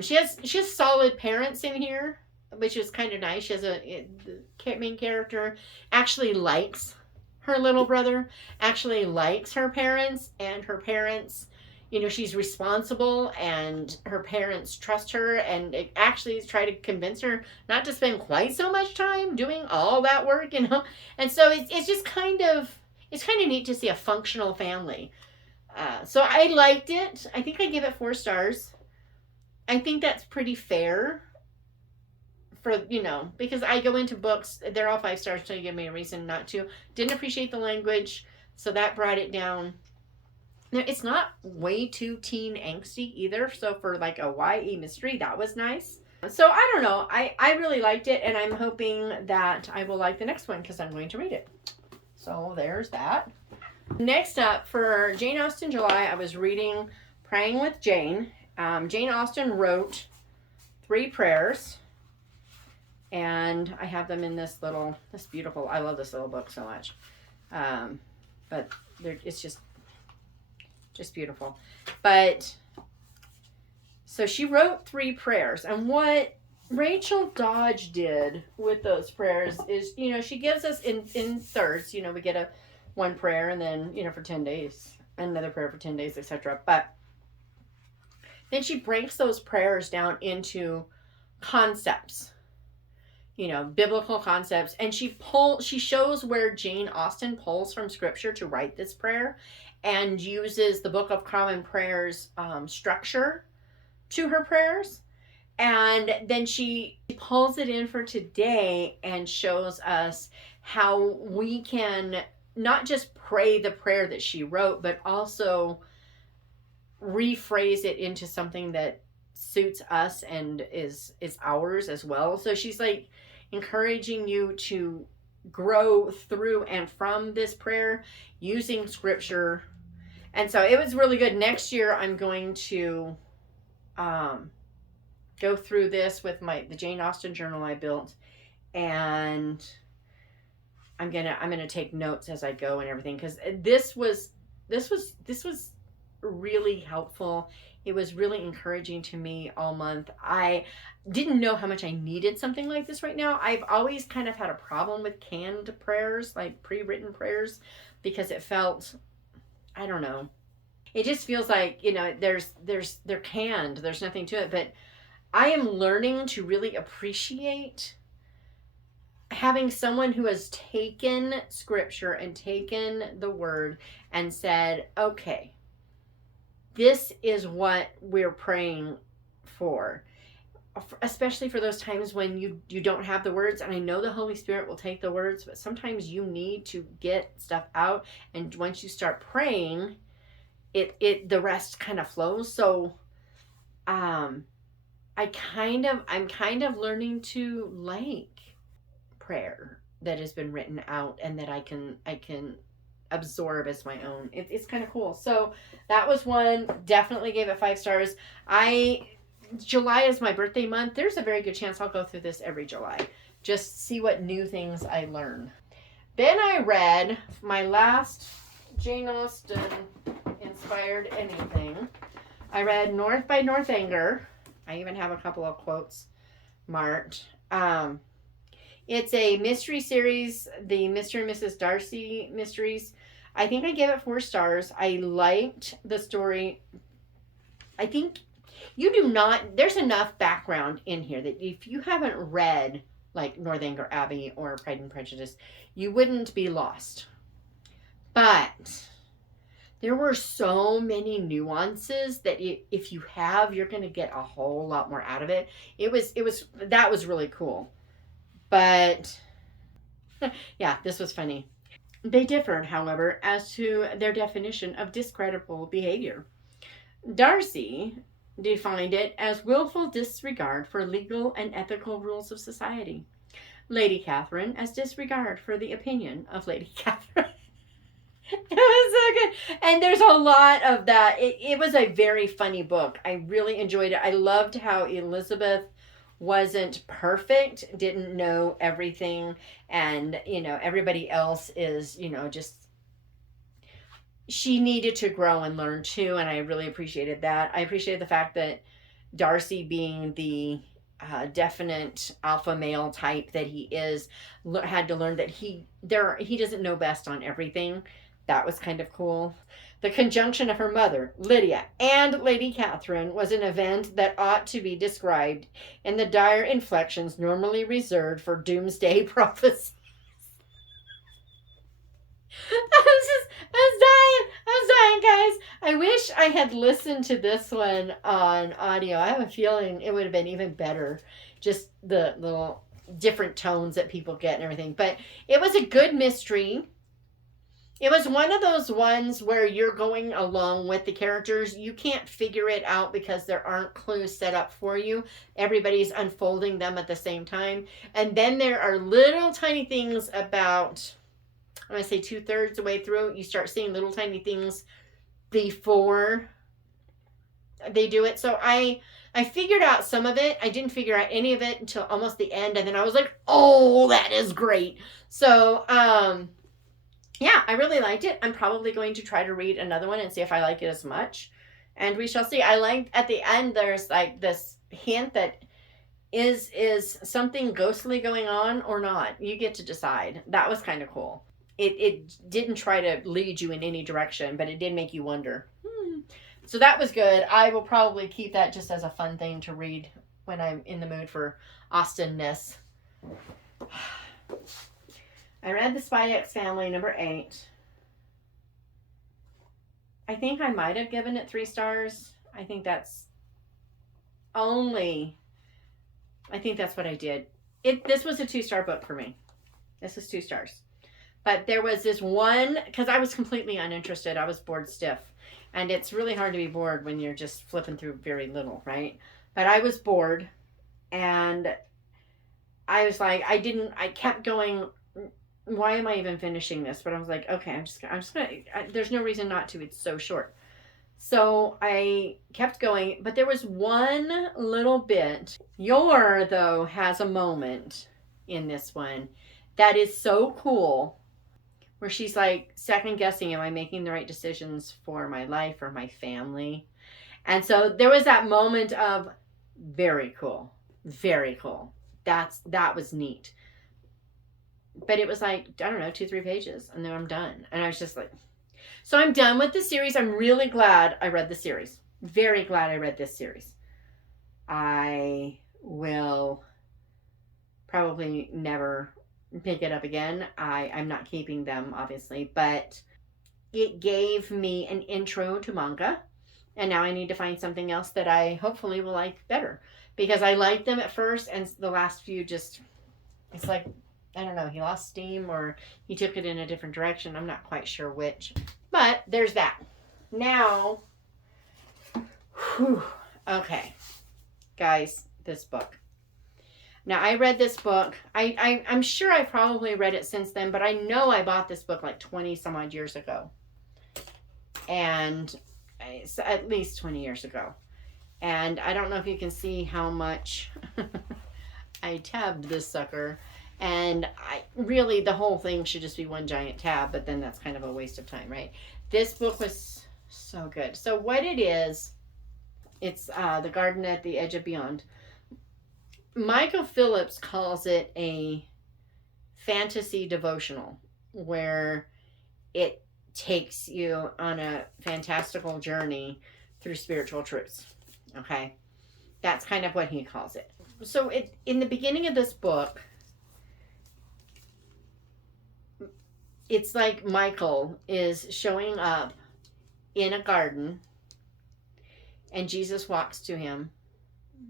She has solid parents in here, which is kind of nice. The main character actually likes her little brother, actually likes her parents, and her parents, she's responsible, and her parents trust her, and actually try to convince her not to spend quite so much time doing all that work, And so it's just it's kind of neat to see a functional family. So I liked it. I think I give it 4 stars. I think that's pretty fair for, because I go into books, they're all 5 stars until you give me a reason not to. Didn't appreciate the language, so that brought it down. Now, it's not way too teen angsty either, so for like a YA mystery, that was nice. So I don't know, I really liked it, and I'm hoping that I will like the next one because I'm going to read it. So there's that. Next up, for Jane Austen July, I was reading Praying with Jane. Jane Austen wrote 3 prayers, and I have them in this beautiful, I love this little book so much. But it's just beautiful. But so she wrote 3 prayers, and what Rachel Dodge did with those prayers is, she gives us in thirds. We get one prayer and then, for 10 days, another prayer for 10 days, etc. But then she breaks those prayers down into concepts, biblical concepts. And she shows where Jane Austen pulls from scripture to write this prayer and uses the Book of Common Prayer's structure to her prayers. And then she pulls it in for today and shows us how we can not just pray the prayer that she wrote, but also rephrase it into something that suits us and is ours as well. So she's like encouraging you to grow through and from this prayer using scripture. And so it was really good. Next year I'm going to go through this with the Jane Austen journal I built, and I'm gonna take notes as I go and everything, because this was really helpful. It was really encouraging to me all month. I didn't know how much I needed something like this right now. I've always kind of had a problem with canned prayers, like pre-written prayers, because it felt, I don't know, it just feels like, they're canned. There's nothing to it. But I am learning to really appreciate having someone who has taken scripture and taken the word and said, okay, this is what we're praying for, especially for those times when you don't have the words. And I know the Holy Spirit will take the words, but sometimes you need to get stuff out. And once you start praying, the rest kind of flows. So, I'm kind of learning to like prayer that has been written out and that I can absorb as my own. It's kind of cool. So that was one. Definitely gave it 5 stars. July is my birthday month. There's a very good chance I'll go through this every July. Just see what new things I learn. Then I read my last Jane Austen inspired anything. I read North by Northanger. I even have a couple of quotes marked. It's a mystery series, the Mr. and Mrs. Darcy mysteries. I think I gave it 4 stars. I liked the story. I think there's enough background in here that if you haven't read like Northanger Abbey or Pride and Prejudice, you wouldn't be lost. But there were so many nuances that if you have, you're going to get a whole lot more out of it. That was really cool. But yeah, this was funny. They differed, however, as to their definition of discreditable behavior. Darcy defined it as willful disregard for legal and ethical rules of society. Lady Catherine as disregard for the opinion of Lady Catherine. It was so good. And there's a lot of that. It was a very funny book. I really enjoyed it. I loved how Elizabeth wasn't perfect, didn't know everything, and everybody else is just, she needed to grow and learn too, and I really appreciated that. I appreciated the fact that Darcy, being the definite alpha male type that he is, had to learn that he doesn't know best on everything. That was kind of cool. The conjunction of her mother, Lydia, and Lady Catherine was an event that ought to be described in the dire inflections normally reserved for doomsday prophecies. I was dying, guys. I wish I had listened to this one on audio. I have a feeling it would have been even better. Just the little different tones that people get and everything. But it was a good mystery. It was one of those ones where you're going along with the characters. You can't figure it out because there aren't clues set up for you. Everybody's unfolding them at the same time. And then there are little tiny things about, I'm going to say 2/3 the way through, you start seeing little tiny things before they do it. So I figured out some of it. I didn't figure out any of it until almost the end. And then I was like, oh, that is great. So, yeah, I really liked it. I'm probably going to try to read another one and see if I like it as much. And we shall see. I liked at the end, there's like this hint that is something ghostly going on or not? You get to decide. That was kind of cool. It didn't try to lead you in any direction, but it did make you wonder. So that was good. I will probably keep that just as a fun thing to read when I'm in the mood for Austenness. I read The Spy X Family, number 8. I think I might have given it 3 stars. I think that's what I did. This was a 2-star book for me. This was 2 stars. But there was this one, because I was completely uninterested. I was bored stiff. And it's really hard to be bored when you're just flipping through very little, right? But I was bored. And I was like, I kept going, why am I even finishing this? But I was like, okay, I'm just gonna, there's no reason not to. It's so short. So I kept going, but there was one little bit. Yor, though, has a moment in this one that is so cool, where she's like second guessing, am I making the right decisions for my life or my family? And so there was that moment of very cool, very cool. That was neat. But it was like, I don't know, 2-3 pages, and then I'm done. And I was just like, so I'm done with the series. I'm really glad I read the series. Very glad I read this series. I will probably never pick it up again. I'm not keeping them, obviously, but it gave me an intro to manga, and now I need to find something else that I hopefully will like better, because I liked them at first, and the last few just, it's like, I don't know, he lost steam or he took it in a different direction. I'm not quite sure which. But there's that. Now, okay, guys, this book. Now, I read this book. I'm sure I probably read it since then, but I know I bought this book like 20 some odd years ago. And at least 20 years ago. And I don't know if you can see how much I tabbed this sucker. And really, the whole thing should just be one giant tab, but then that's kind of a waste of time, right? This book was so good. So what it is, it's The Garden at the Edge of Beyond. Michael Phillips calls it a fantasy devotional, where it takes you on a fantastical journey through spiritual truths. Okay? That's kind of what he calls it. So in the beginning of this book, it's like Michael is showing up in a garden, and Jesus walks to him,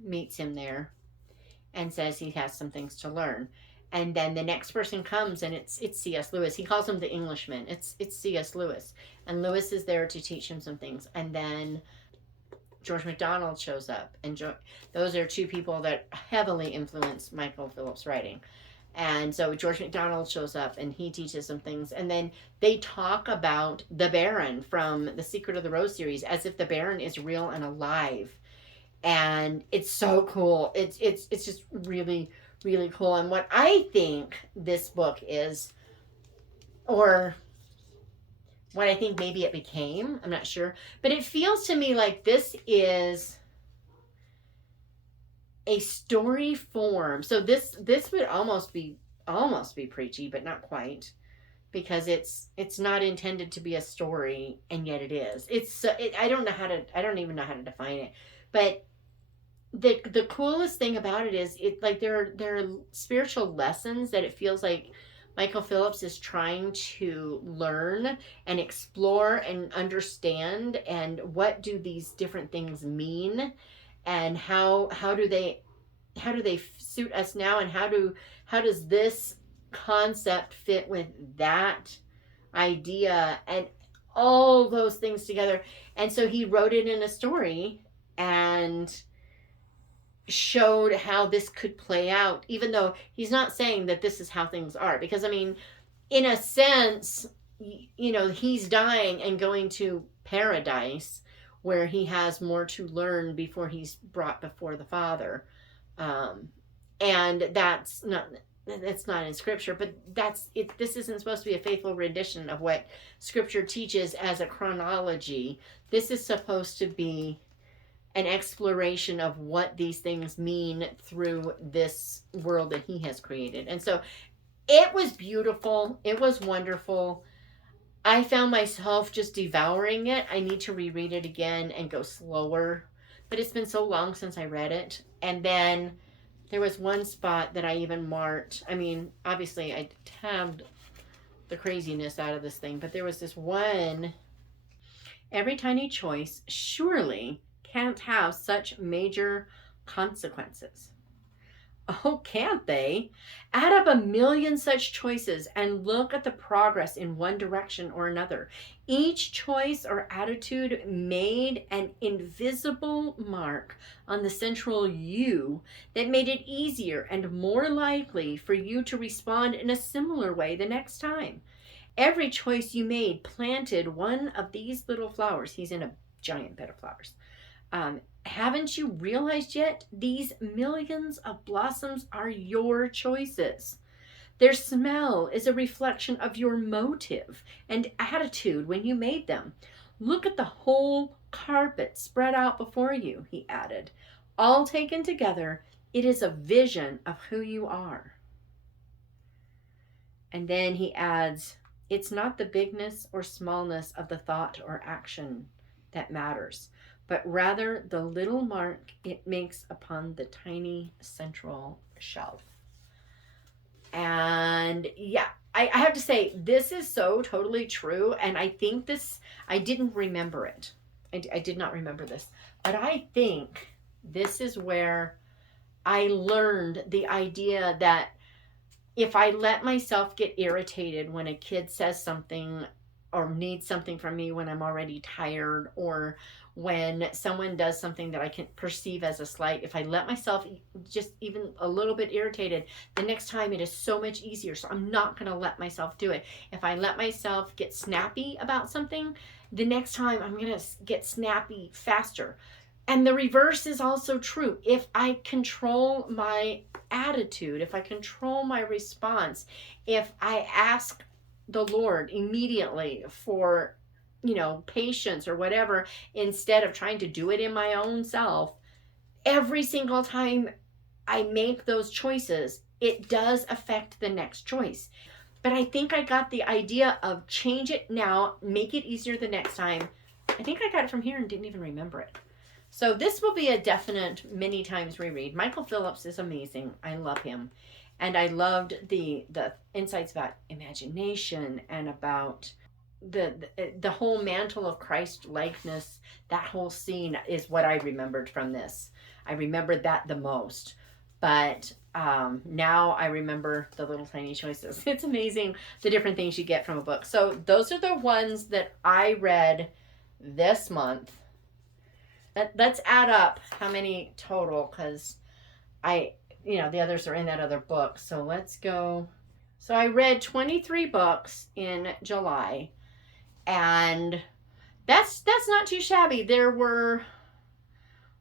meets him there, and says he has some things to learn. And then the next person comes, and it's C.S. Lewis. He calls him the Englishman. It's C.S. Lewis. And Lewis is there to teach him some things. And then George MacDonald shows up. And those are 2 people that heavily influenced Michael Phillips' writing. And so George MacDonald shows up, and he teaches some things. And then they talk about the Baron from the Secret of the Rose series, as if the Baron is real and alive. And it's so cool. It's just really, really cool. And what I think this book is, or what I think maybe it became, I'm not sure, but it feels to me like this is a story form. So this would almost be preachy, but not quite, because it's not intended to be a story, and yet it is. I don't even know how to define it. But the coolest thing about it is like there are spiritual lessons that it feels like Michael Phillips is trying to learn and explore and understand, and what do these different things mean, and how do they suit us now, and how does this concept fit with that idea, and all those things together. And so he wrote it in a story and showed how this could play out, even though he's not saying that this is how things are, because I mean, in a sense, he's dying and going to paradise, where he has more to learn before he's brought before the Father. And that's not in Scripture, but this isn't supposed to be a faithful rendition of what Scripture teaches as a chronology. This is supposed to be an exploration of what these things mean through this world that he has created. And so it was beautiful. It was wonderful. I found myself just devouring it. I need to reread it again and go slower. But it's been so long since I read it. And then there was one spot that I even marked. I mean, obviously I tabbed the craziness out of this thing, but there was this one. Every tiny choice surely can't have such major consequences. Oh, can't they? Add up a million such choices and look at the progress in one direction or another. Each choice or attitude made an invisible mark on the central you that made it easier and more likely for you to respond in a similar way the next time. Every choice you made planted one of these little flowers. He's in a giant bed of flowers. Haven't you realized yet? These millions of blossoms are your choices. Their smell is a reflection of your motive and attitude when you made them. Look at the whole carpet spread out before you, he added. All taken together, it is a vision of who you are. And then he adds, it's not the bigness or smallness of the thought or action that matters, but rather the little mark it makes upon the tiny central shelf. And yeah, I have to say, this is so totally true. And I think this, I didn't remember it. I did not remember this. But I think this is where I learned the idea that if I let myself get irritated when a kid says something or needs something from me when I'm already tired, or when someone does something that I can perceive as a slight, if I let myself just even a little bit irritated, the next time it is so much easier. So I'm not going to let myself do it. If I let myself get snappy about something, the next time I'm going to get snappy faster. And the reverse is also true. If I control my attitude, if I control my response, if I ask the Lord immediately for, patience or whatever, instead of trying to do it in my own self, every single time I make those choices, it does affect the next choice. But I think I got the idea of change it now, make it easier the next time. I think I got it from here and didn't even remember it. So this will be a definite many times reread. Michael Phillips is amazing. I love him. And I loved the insights about imagination and about the whole mantle of Christ likeness. That whole scene is what I remembered from this. I remembered that the most. But now I remember the little tiny choices. It's amazing the different things you get from a book. So those are the ones that I read this month. Let's add up how many total, because the others are in that other book. So let's go. So I read 23 books in July, and that's not too shabby. There were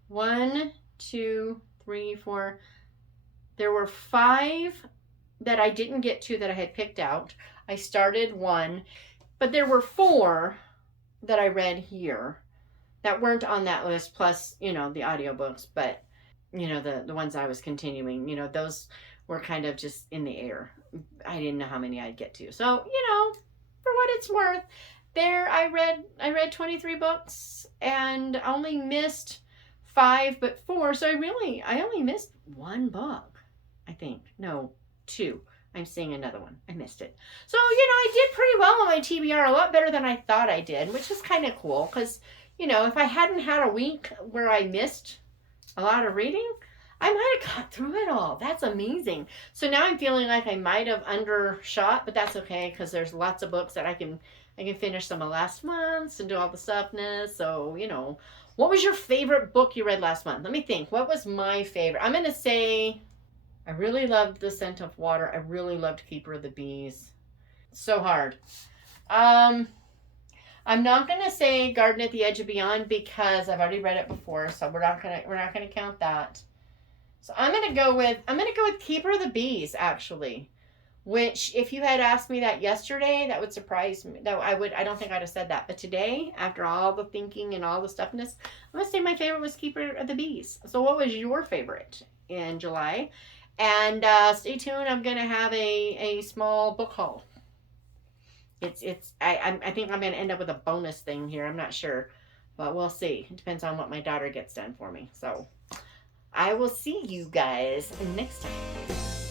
1, 2, 3, 4. There were 5 that I didn't get to that I had picked out. I started 1, but there were 4 that I read here that weren't on that list, plus, the audiobooks, but, the ones I was continuing, those were kind of just in the air. I didn't know how many I'd get to. So, for what it's worth, there I read 23 books and only missed 5, but 4. So I only missed 1 book, I think. No, 2. I'm seeing another one. I missed it. So, I did pretty well on my TBR, a lot better than I thought I did, which is kind of cool because, if I hadn't had a week where I missed a lot of reading, I might have got through it all. That's amazing. So now I'm feeling like I might have undershot, but that's okay because there's lots of books that I can finish some of last month's and do all the stuffness. So, what was your favorite book you read last month? Let me think. What was my favorite? I'm going to say I really loved The Scent of Water. I really loved Keeper of the Bees. So hard. I'm not gonna say Garden at the Edge of Beyond because I've already read it before, so we're not gonna count that. So I'm gonna go with Keeper of the Bees, actually. Which, if you had asked me that yesterday, that would surprise me. That I don't think I'd have said that. But today, after all the thinking and all the stuffness, I'm gonna say my favorite was Keeper of the Bees. So, what was your favorite in July? And stay tuned. I'm gonna have a small book haul. I think I'm gonna end up with a bonus thing here. I'm not sure, but we'll see. It depends on what my daughter gets done for me. So, I will see you guys next time.